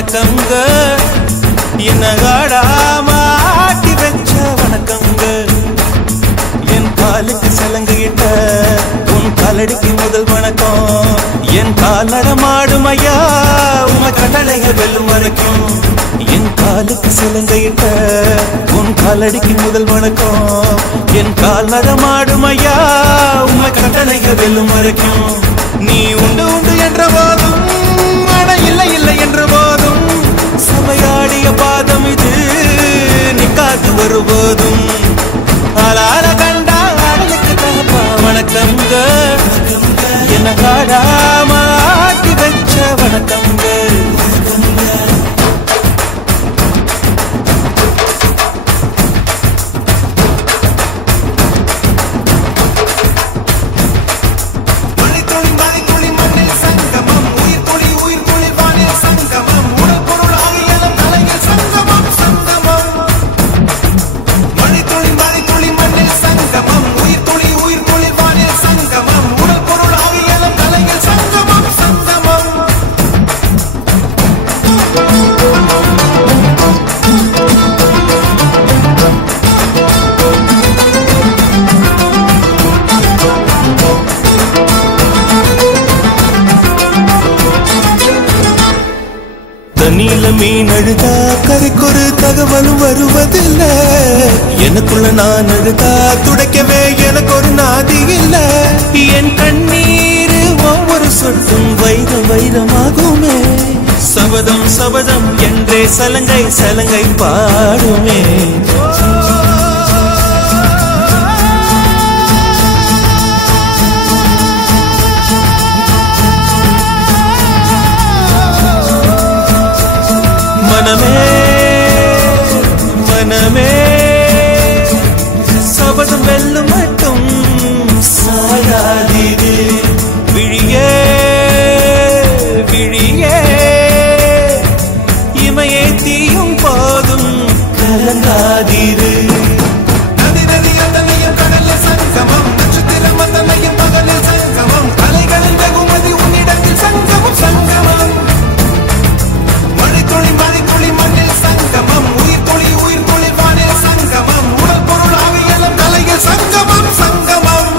வணக்கங்க என்ன ஆடாம ஆட்டி வச்ச வணக்கங்க என் காலுக்கு சலங்கையிட்ட உன் காலடிக்கு முதல் வணக்கம் என் கால் நடமாடும் ஐயா உங்க கட்டளைய வெல்லும் வரைக்கும் என் காலுக்கு சலங்கையிட்ட உன் காலடிக்கு முதல் வணக்கம் என் கால் நடமாடும் ஐயா உங்க கட்டளைய வெல்லும் வரைக்கும் நீ உண்டு உண்டு என்ற போதும் ஆனா இல்லை இல்லை என்ற போதும் சபையாடிய பாதம் இது நிக்காது வரும்போதும் ஆளால கண்டா ஆடலுக்கு தகப்பா வணக்கங்க என்ன காடாம ஆட்டி வச்ச வணக்கங்க தண்ணியில மீன் அழுதா கரைக்கொரு தகவலும் வருவதில்லை எனக்குள்ள நான் அழுதா துடைக்கவே எனக்கு ஒரு நாதி இல்லை என் கண்ணீர் ஒவ்வொரு சொட்டும் வைரம் வைரமாகுமே சபதம் சபதம் என்றே சலங்கை சலங்கை பாடுமே மனமே மனமே சபதம் வெல்லும் மட்டும் சாயாதீது விழியே விழியே இமையே தீயும் போதும் கலங்காதீது நதி நதி அத்தனையும் கடலில் சங்கமம் நட்சத்திரம் அத்தனையும் பகலில் சங்கமம் அலைகளில் வெகுமதி உன்னிடத்தில் சங்கமம் சங்கமம் மழைத்துளி மழைத்துளி மண்ணில் சங்கமம் உயிர் துளி வானில் சங்கமம் உடல் பொருள் ஆவியலும் கலையில் சங்கமம் சங்கமம்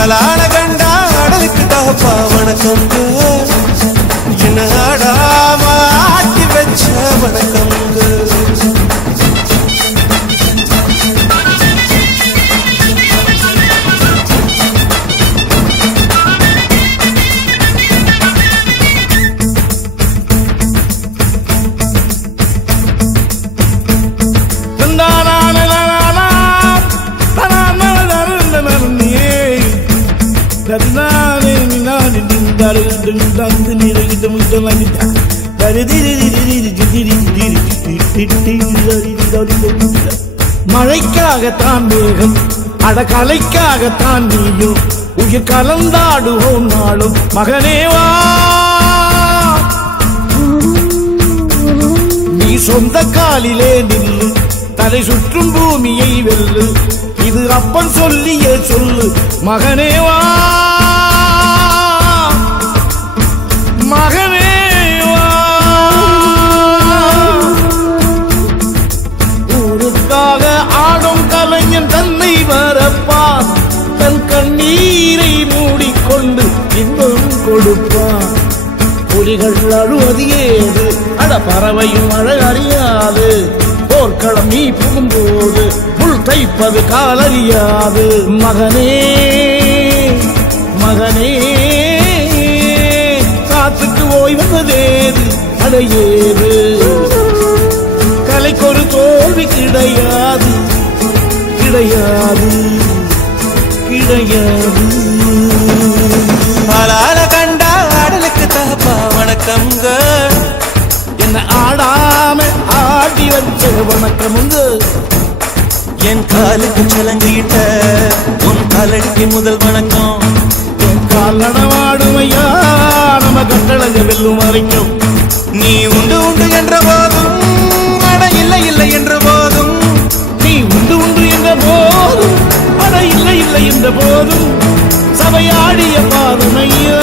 அலான கண்டா அடலுக்கு தகப்பா வணக்கங்க என்ன ஆடாம ஆட்டி வச்ச வணக்கங்க மழைக்காகத்தான் மேகம் அடகலைக்காகத்தான் நீயும் உயிர் கலந்தாடுவோம் நாளும் மகனேவா நீ சொந்த காலிலே நில்லு தலை சுற்றும் பூமியை வெல்லு இது அப்பன் சொல்லிய சொல்லு மகனேவா மகனேவா ஊருக்காக ஆடும் கலைஞன் தன்னை வரப்பான் தன் கண்ணீரை மூடிக்கொண்டு இன்பம் கொடுப்பான் புலிகள் அழுவது ஏது அட பறவையும் அழ அறியாது போர்க்களம் நீ புகும்போது புல் தைப்பது காலறியாது மகனே மகனே காத்துக்கு ஓய்வதேது அடையேது கலைக்கொரு தோல்வி கிடையாது கிடையாது கிடையாது ஆளால கண்டா ஆடலுக்கு தகப்பா வணக்கங்க என்ன ஆடாம ஆடி வச்ச வணக்கமுங்க என் காலுக்கு சலங்கையிட்ட உன் காலடிக்கு முதல் வணக்கம் என் கால் நடமாடுமையா நம்ம கட்டளங்க வெல்லும் வரைக்கும் நீ உண்டு உண்டு என்ற போதும் அட இல்லை இல்லை என்ற போதும் நீ உண்டு உண்டு என்ற போதும் அட இல்லை இல்லை என்ற போதும் சபையாடிய பாதமையா